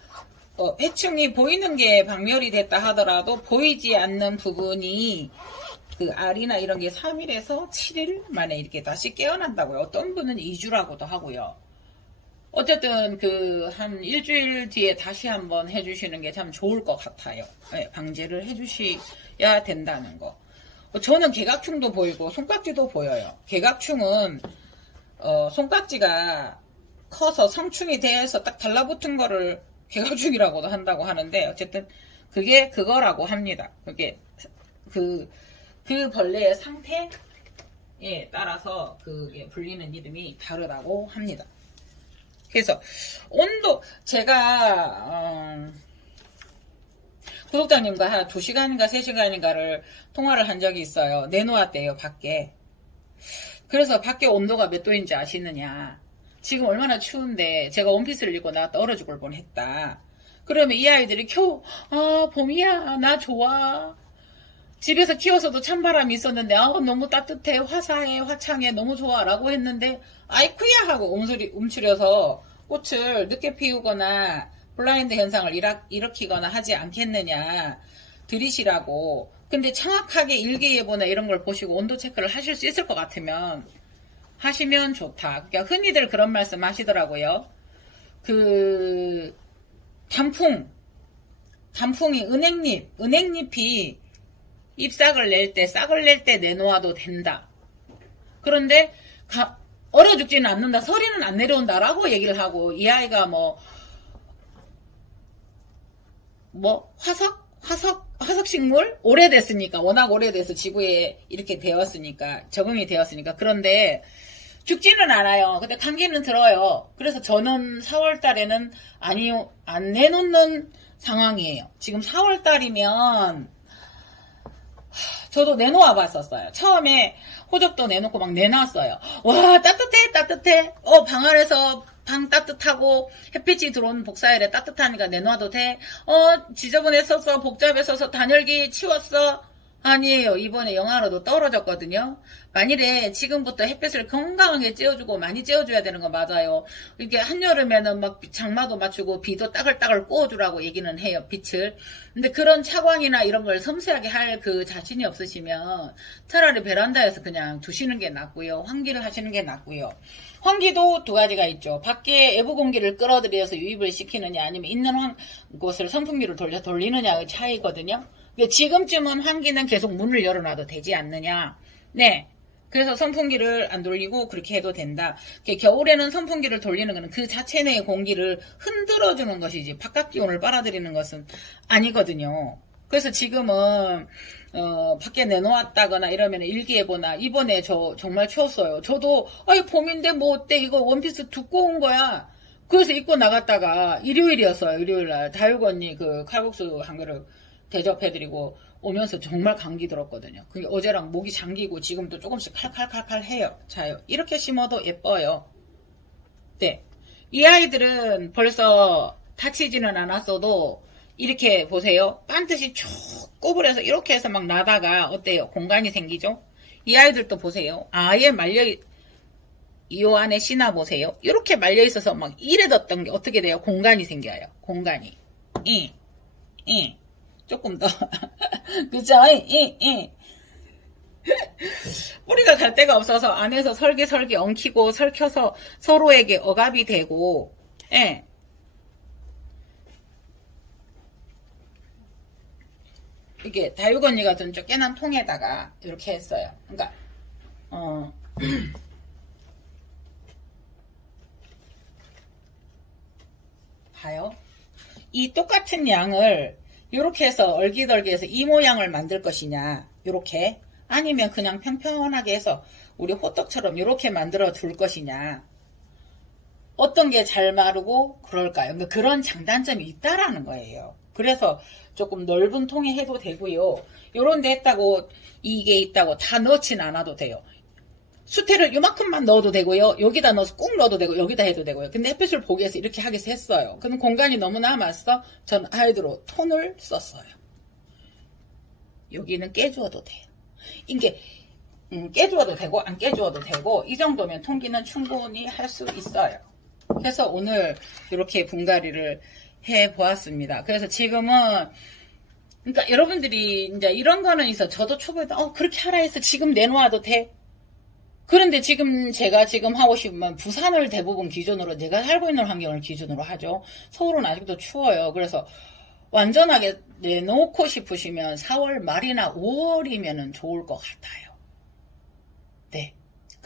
해충이 보이는 게 박멸이 됐다 하더라도 보이지 않는 부분이 그 알이나 이런 게 3일에서 7일 만에 이렇게 다시 깨어난다고요. 어떤 분은 2주라고도 하고요. 어쨌든 그 한 일주일 뒤에 다시 한번 해주시는 게 참 좋을 것 같아요. 네, 방제를 해주셔야 된다는 거. 저는 개각충도 보이고 손깍지도 보여요. 개각충은 손깍지가 커서 성충이 돼서 딱 달라붙은 거를 개각죽이라고도 한다고 하는데 어쨌든 그게 그거라고 합니다. 그게 그 벌레의 상태에 따라서 그게 불리는 이름이 다르다고 합니다. 그래서 온도 제가 구독자님과 한 2시간인가 3시간인가를 통화를 한 적이 있어요. 내놓았대요, 밖에. 그래서 밖에 온도가 몇 도인지 아시느냐. 지금 얼마나 추운데 제가 원피스를 입고 나갔다 얼어 죽을 뻔했다. 그러면 이 아이들이 봄이야, 나 좋아. 집에서 키워서도 찬바람이 있었는데 너무 따뜻해, 화사해, 화창해, 너무 좋아 라고 했는데 아이쿠야 하고 움츠려서 꽃을 늦게 피우거나 블라인드 현상을 일으키거나 하지 않겠느냐 들이시라고. 근데 정확하게 일기예보나 이런 걸 보시고 온도 체크를 하실 수 있을 것 같으면 하시면 좋다. 그러니까 흔히들 그런 말씀 하시더라고요. 그 단풍이 은행잎이 잎싹을 낼 때, 싹을 낼 때 내놓아도 된다. 그런데 얼어 죽지는 않는다, 서리는 안 내려온다라고 얘기를 하고, 이 아이가 화석식물? 오래됐으니까, 워낙 오래돼서 지구에 이렇게 되었으니까, 적응이 되었으니까. 그런데 죽지는 않아요. 근데 감기는 들어요. 그래서 저는 4월 달에는 안 내놓는 상황이에요. 지금 4월 달이면 저도 내놓아 봤었어요. 처음에 호접도 내놓고 막 내놨어요. 와, 따뜻해. 방 안에서 방 따뜻하고 햇빛이 들어오는 복사일에 따뜻하니까 내놔도 돼. 지저분했었어, 복잡했어서 단열기 치웠어. 아니에요. 이번에 영하로도 떨어졌거든요. 만일에 지금부터 햇빛을 건강하게 쬐어주고 많이 쬐어줘야 되는 거 맞아요. 이게 한여름에는 막 장마도 맞추고 비도 따글따글 꼬어주라고 얘기는 해요. 빛을. 근데 그런 차광이나 이런 걸 섬세하게 할 그 자신이 없으시면 차라리 베란다에서 그냥 두시는 게 낫고요. 환기를 하시는 게 낫고요. 환기도 두 가지가 있죠. 밖에 외부 공기를 끌어들여서 유입을 시키느냐 아니면 있는 곳을 선풍기로 돌리느냐의 차이거든요. 지금쯤은 환기는 계속 문을 열어놔도 되지 않느냐. 네. 그래서 선풍기를 안 돌리고 그렇게 해도 된다. 겨울에는 선풍기를 돌리는 것은 그 자체 내의 공기를 흔들어주는 것이지 바깥 기온을 빨아들이는 것은 아니거든요. 그래서 지금은 밖에 내놓았다거나 이러면 일기예보나 이번에 저 정말 추웠어요. 저도 봄인데 뭐 어때, 이거 원피스 두꺼운 거야. 그래서 입고 나갔다가 일요일이었어요. 일요일날 다육 언니 그 칼국수 한 그릇 대접해드리고 오면서 정말 감기 들었거든요. 그게 어제랑 목이 잠기고 지금도 조금씩 칼칼칼칼 해요. 자요. 이렇게 심어도 예뻐요. 네. 이 아이들은 벌써 다치지는 않았어도 이렇게 보세요. 반듯이 쭉 꼬부려서 이렇게 해서 막 나다가 어때요? 공간이 생기죠? 이 아이들도 보세요. 아예 이 안에 씌나 보세요. 이렇게 말려 있어서 막 이래뒀던 게 어떻게 돼요? 공간이 생겨요. 공간이. 조금 더. 그죠? 뿌리가 갈 데가 없어서 안에서 설계 엉키고 설켜서 서로에게 억압이 되고, 이게 다육 언니가 든 쪼개난 통에다가 이렇게 했어요. 그러니까, 봐요. 이 똑같은 양을 이렇게 해서 얼기덜기해서 이 모양을 만들 것이냐, 이렇게, 아니면 그냥 평평하게 해서 우리 호떡처럼 이렇게 만들어 둘 것이냐, 어떤 게 잘 마르고 그럴까요? 그러니까 그런 장단점이 있다라는 거예요. 그래서 조금 넓은 통에 해도 되고요. 요런 데 했다고 이게 있다고 다 넣진 않아도 돼요. 수태를 요만큼만 넣어도 되고요. 여기다 넣어서 꾹 넣어도 되고 여기다 해도 되고요. 근데 햇빛을 보기 위해서 이렇게 하기 위해서 했어요. 그럼 공간이 너무 남아서 전 하이드로 톤을 썼어요. 여기는 깨주어도 돼요. 이게 깨주어도 되고 안 깨주어도 되고 이 정도면 통기는 충분히 할 수 있어요. 그래서 오늘 이렇게 분갈이를 해보았습니다. 그래서 지금은 그러니까 여러분들이 이제 이런 거는 있어. 저도 초보에도 그렇게 하라 해서 지금 내놓아도 돼. 그런데 지금 제가 지금 하고 싶으면 부산을 대부분 기준으로 제가 살고 있는 환경을 기준으로 하죠. 서울은 아직도 추워요. 그래서 완전하게 내놓고 싶으시면 4월 말이나 5월이면 좋을 것 같아요. 네.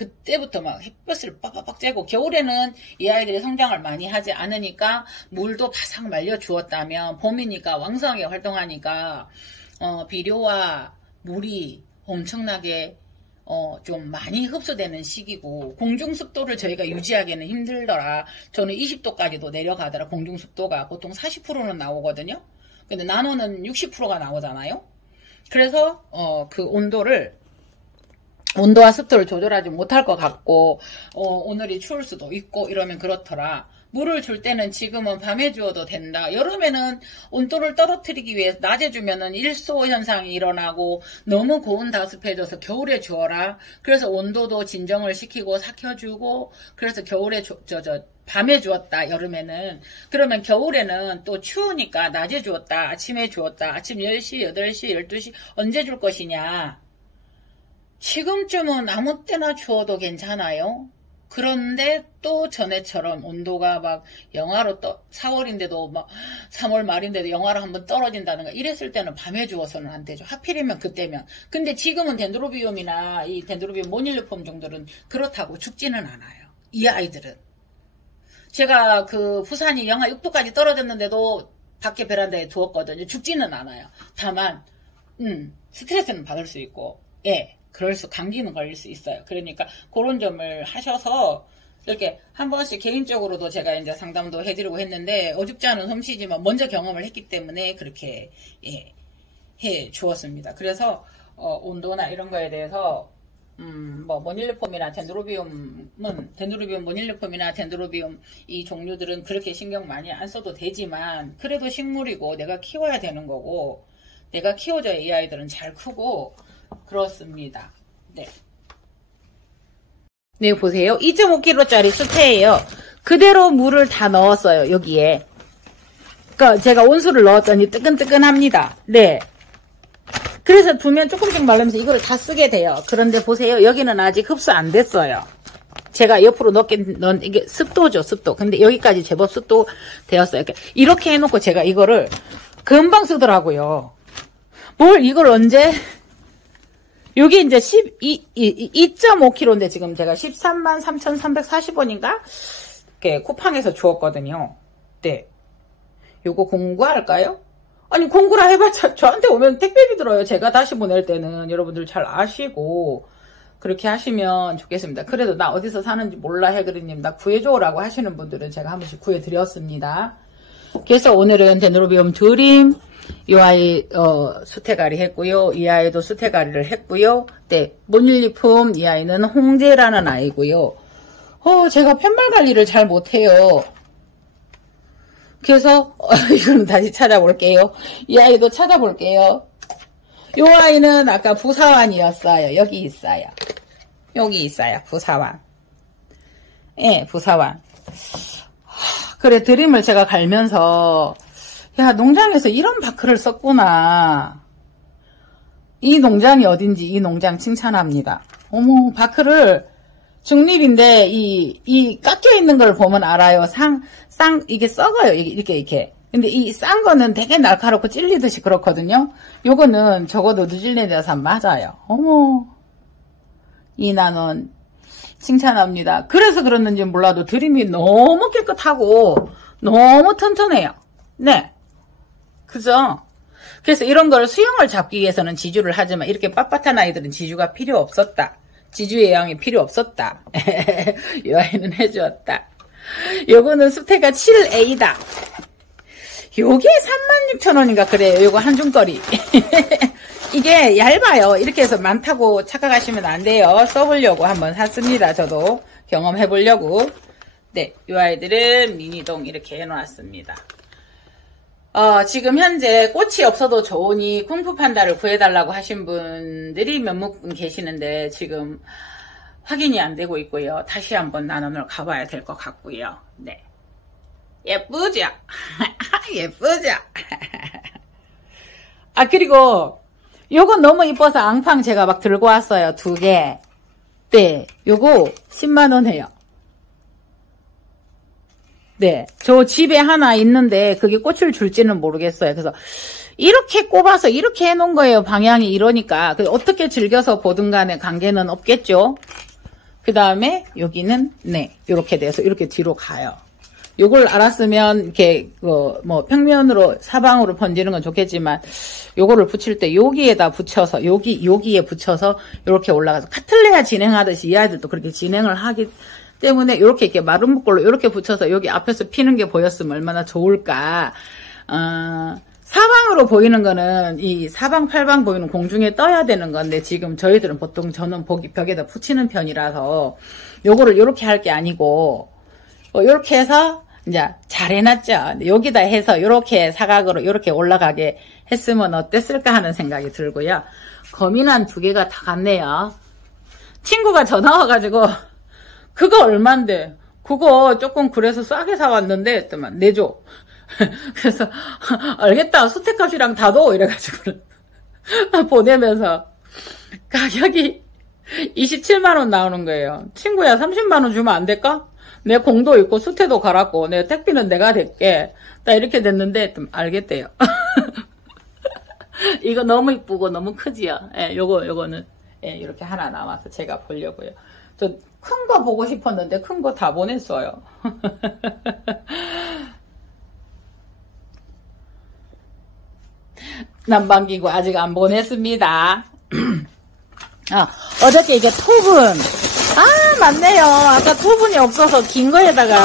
그때부터 막 햇볕을 빡빡빡 쬐고, 겨울에는 이 아이들이 성장을 많이 하지 않으니까 물도 바싹 말려 주었다면, 봄이니까 왕성하게 활동하니까 비료와 물이 엄청나게 좀 많이 흡수되는 시기고, 공중습도를 저희가 유지하기는 힘들더라. 저는 20도까지도 내려가더라. 공중습도가 보통 40%는 나오거든요. 근데 나노는 60%가 나오잖아요. 그래서 그 온도와 습도를 조절하지 못할 것 같고, 오늘이 추울 수도 있고 이러면 그렇더라. 물을 줄 때는 지금은 밤에 주어도 된다. 여름에는 온도를 떨어뜨리기 위해서 낮에 주면은 일소 현상이 일어나고 너무 고온다습해져서 겨울에 주어라. 그래서 온도도 진정을 시키고 삭혀주고, 그래서 겨울에 밤에 주었다. 여름에는. 그러면 겨울에는 또 추우니까 낮에 주었다. 아침에 주었다. 아침 10시, 8시, 12시 언제 줄 것이냐. 지금쯤은 아무 때나 주어도 괜찮아요. 그런데 또 전에처럼 온도가 막 영하로 4월인데도 막 3월 말인데도 영하로 한번 떨어진다든가 이랬을 때는 밤에 주어서는 안 되죠. 하필이면 그때면. 근데 지금은 덴드로비움이나 이 덴드로비움 모닐리폼 종들은 그렇다고 죽지는 않아요. 이 아이들은. 제가 그 부산이 영하 6도까지 떨어졌는데도 밖에 베란다에 두었거든요. 죽지는 않아요. 다만 스트레스는 받을 수 있고, 예. 감기는 걸릴 수 있어요. 그러니까 그런 점을 하셔서 이렇게 한 번씩 개인적으로도 제가 이제 상담도 해드리고 했는데, 어줍지 않은 솜씨지만 먼저 경험을 했기 때문에 그렇게 해 주었습니다. 그래서 온도나 이런 거에 대해서 모닐리폼이나 덴드로비움 모닐리폼이나 덴드로비움 이 종류들은 그렇게 신경 많이 안 써도 되지만, 그래도 식물이고 내가 키워야 되는 거고, 내가 키워줘야 이 아이들은 잘 크고 그렇습니다. 네. 네, 보세요. 2.5kg짜리 수태예요. 그대로 물을 다 넣었어요, 여기에. 그러니까 제가 온수를 넣었더니 뜨끈뜨끈합니다. 네. 그래서 두면 조금씩 말르면서 이거를 다 쓰게 돼요. 그런데 보세요. 여기는 아직 흡수 안 됐어요. 제가 옆으로 넣은 이게 습도죠, 습도. 근데 여기까지 제법 습도 되었어요. 이렇게 해놓고 제가 이거를 금방 쓰더라고요. 뭘 이걸 언제? 여기 이제 2.5kg인데 지금 제가 133,340원인가? 이렇게 쿠팡에서 주었거든요. 네. 요거 공구할까요? 아니, 공구라 해봤자 저한테 오면 택배비 들어요. 제가 다시 보낼 때는. 여러분들 잘 아시고 그렇게 하시면 좋겠습니다. 그래도 나 어디서 사는지 몰라 해그리님 나 구해줘라고 하시는 분들은 제가 한 번씩 구해드렸습니다. 그래서 오늘은 덴드로비움 드림 이 아이 수태가리 했고요. 이 아이도 수태가리를 했고요. 네, 모닐리폼 이 아이는 홍제라는 아이고요. 제가 팻말 관리를 잘 못해요. 그래서 이거는 다시 찾아볼게요. 이 아이도 찾아볼게요. 이 아이는 아까 부사완이었어요. 여기 있어요. 여기 있어요. 부사완. 예, 부사완. 그래, 드림을 제가 갈면서 야, 농장에서 이런 바크를 썼구나. 이 농장이 어딘지 이 농장 칭찬합니다. 어머, 바크를 중립인데 이 깎여 있는 걸 보면 알아요. 이게 썩어요. 이렇게. 근데 이 싼 거는 되게 날카롭고 찔리듯이 그렇거든요. 요거는 적어도 뉴질랜드산 맞아요. 어머, 이 나는 칭찬합니다. 그래서 그랬는지 몰라도 드림이 너무 깨끗하고 너무 튼튼해요. 네. 그죠? 그래서 이런 걸 수영을 잡기 위해서는 지주를 하지만 이렇게 빳빳한 아이들은 지주가 필요 없었다. 지주의 양이 필요 없었다. 이 아이는 해주었다. 요거는 수태가 7A다. 요게 36,000원인가 그래요. 요거 한줌거리. 이게 얇아요. 이렇게 해서 많다고 착각하시면 안 돼요. 써보려고 한번 샀습니다. 저도 경험해보려고. 네, 이 아이들은 미니동 이렇게 해놓았습니다. 지금 현재 꽃이 없어도 좋으니 쿵푸 판다를 구해달라고 하신 분들이 몇몇 분 계시는데 지금 확인이 안 되고 있고요. 다시 한번 난원을 가봐야 될 것 같고요. 네. 예쁘죠? 예쁘죠? 그리고 요거 너무 이뻐서 앙팡 제가 막 들고 왔어요. 2개. 네. 요거 10만원 해요. 네, 저 집에 하나 있는데 그게 꽃을 줄지는 모르겠어요. 그래서 이렇게 꼽아서 이렇게 해놓은 거예요. 방향이 이러니까. 어떻게 즐겨서 보든 간에 관계는 없겠죠. 그 다음에 여기는 네 이렇게 돼서 이렇게 뒤로 가요. 요걸 알았으면 이렇게 뭐 평면으로 사방으로 번지는 건 좋겠지만 요거를 붙일 때 여기에다 붙여서 여기에 붙여서 이렇게 올라가서 카틀레아 진행하듯이 이 아이들도 그렇게 진행을 하기 때문에 이렇게 마른 목걸로 이렇게 붙여서 여기 앞에서 피는 게 보였으면 얼마나 좋을까. 사방으로 보이는 거는 이 사방 팔방 보이는 공중에 떠야 되는 건데 지금 저희들은 보통 저는 벽에다 붙이는 편이라서 요거를 이렇게 할 게 아니고 이렇게 해서 이제 잘 해놨죠. 여기다 해서 이렇게 사각으로 이렇게 올라가게 했으면 어땠을까 하는 생각이 들고요. 거미난 2개가 다 갔네요. 친구가 전화 와가지고 그거 얼만데 그거 조금 그래서 싸게 사왔는데 했더만 내줘. 그래서 알겠다 수택값이랑 다 줘 이래가지고 보내면서 가격이 27만원 나오는 거예요. 친구야 30만원 주면 안 될까? 내 공도 있고 수태도 갈았고 내 택비는 내가 댈게. 딱 이렇게 됐는데 좀 알겠대요. 이거 너무 이쁘고 너무 크지요. 예, 요거는 예, 이렇게 하나 남아서 제가 보려고요. 저 큰 거 보고 싶었는데 큰 거 다 보냈어요. 난방기구 아직 안 보냈습니다. 어저께 이게 톱은 맞네요. 아까 톱은이 없어서 긴 거에다가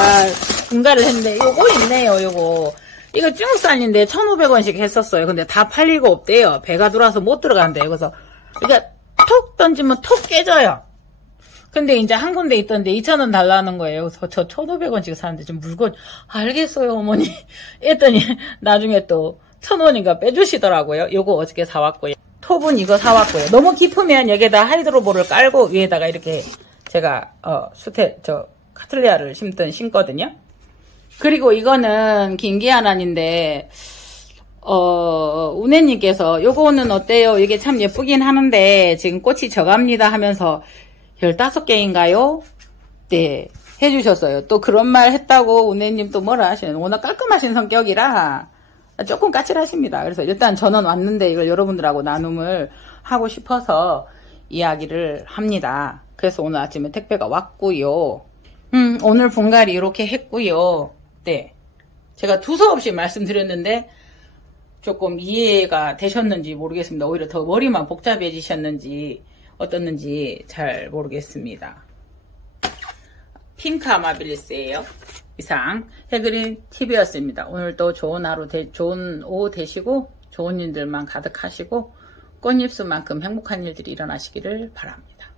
분갈을 했는데 요거 있네요. 요거 이거 중국산인데 1,500원씩 했었어요. 근데 다 팔리고 없대요. 배가 돌아서 못 들어간대요. 그래서 이게 톡 던지면 톡 깨져요. 근데 이제 한 군데 있던데 2,000원 달라는 거예요. 그래서 저 1,500원씩 사는데 좀 물건 알겠어요 어머니 했더니 나중에 또 1,000원인가 빼주시더라고요. 요거 어저께 사왔고요. 톱은 이거 사왔고요. 너무 깊으면 여기에다 하이드로볼을 깔고 위에다가 이렇게 제가 카틀레아를 심거든요. 그리고 이거는 긴기아난인데 우네님께서 요거는 어때요? 이게 참 예쁘긴 하는데 지금 꽃이 져갑니다 하면서 15개인가요? 네 해주셨어요. 또 그런 말 했다고 우네님 또 뭐라 하시는 워낙 깔끔하신 성격이라 조금 까칠하십니다. 그래서 일단 전원 왔는데 이걸 여러분들하고 나눔을 하고 싶어서 이야기를 합니다. 그래서 오늘 아침에 택배가 왔고요. 오늘 분갈이 이렇게 했고요. 네, 제가 두서없이 말씀드렸는데 조금 이해가 되셨는지 모르겠습니다. 오히려 더 머리만 복잡해지셨는지 어떻는지 잘 모르겠습니다. 핑크 아마빌리스예요. 이상 해그린 TV였습니다. 오늘도 좋은 하루, 좋은 오후 되시고 좋은 일들만 가득하시고 꽃잎수만큼 행복한 일들이 일어나시기를 바랍니다.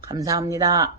감사합니다.